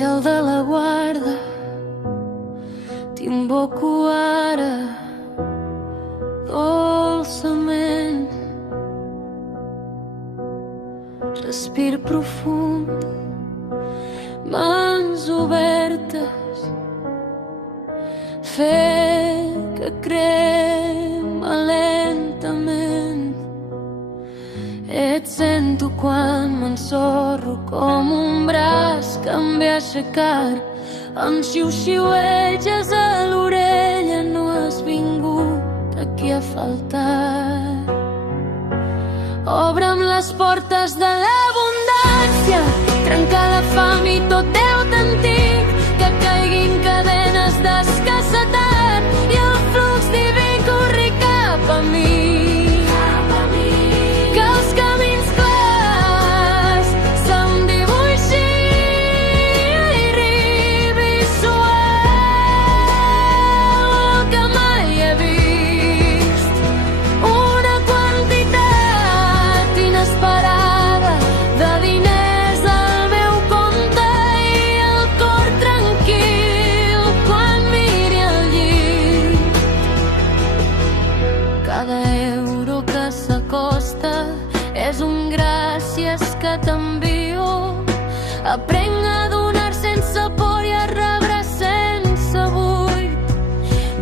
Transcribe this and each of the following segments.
Àngel de la guarda, t'invoco ara dolçament. Respir profund, mans obertes, fer que crema lentament. Et sento quan m'ensorro com un braç que em ve a aixecar. Em xiu-xiueges a l'orella, no has vingut aquí a faltar. Obre'm les portes de l'abundància, trencar la fam i tot deute antic, que caiguin cadenes d'escassetat i el flux diví corri cap a mi. Que els camins clars se'm dibuixi i arribi suau el que mai he vist. Una quantitat inesperada de diners al meu compte i el cor tranquil quan miri el llit. Cada euro que s'acosta és un gràcies que t'envio. Aprenc a donar sense por i a rebre sense buit.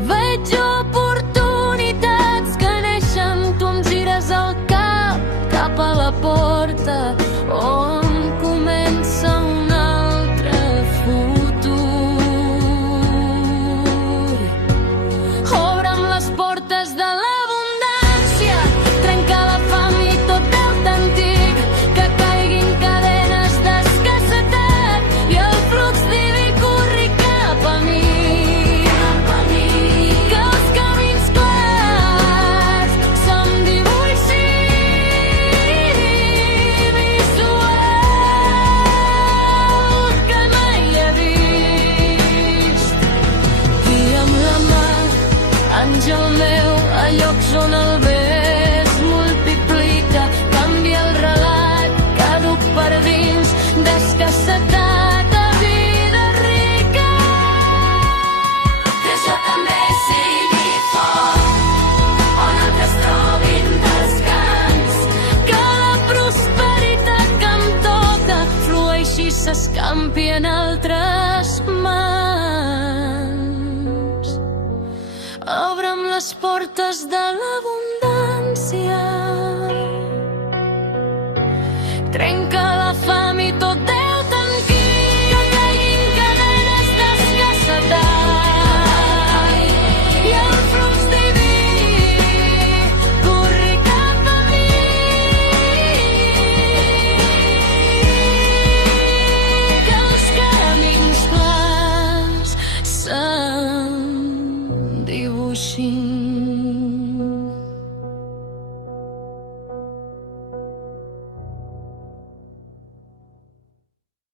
Veig oportunitats que neixen, tu em gires el cap a la porta on comença un altre futur. Obre'm les portes de l'abundància, trencar la fam i tot deute antic, que caiguin cadenes d'escassetat i el flux diví corri cap a mi. Que els camins clars se'm dibuixi visual que mai he vist. Guia'm la mà, àngel meu, a llocs on el bé es multiplica. Canvia el relat caduc per dins, d'escassetat a vida rica. Que jo també sigui fort on altres trobin descans. Que la prosperitat que em toca flueixi i s'escampi en altres mans. Obre'm les portes de l'abundància, trenca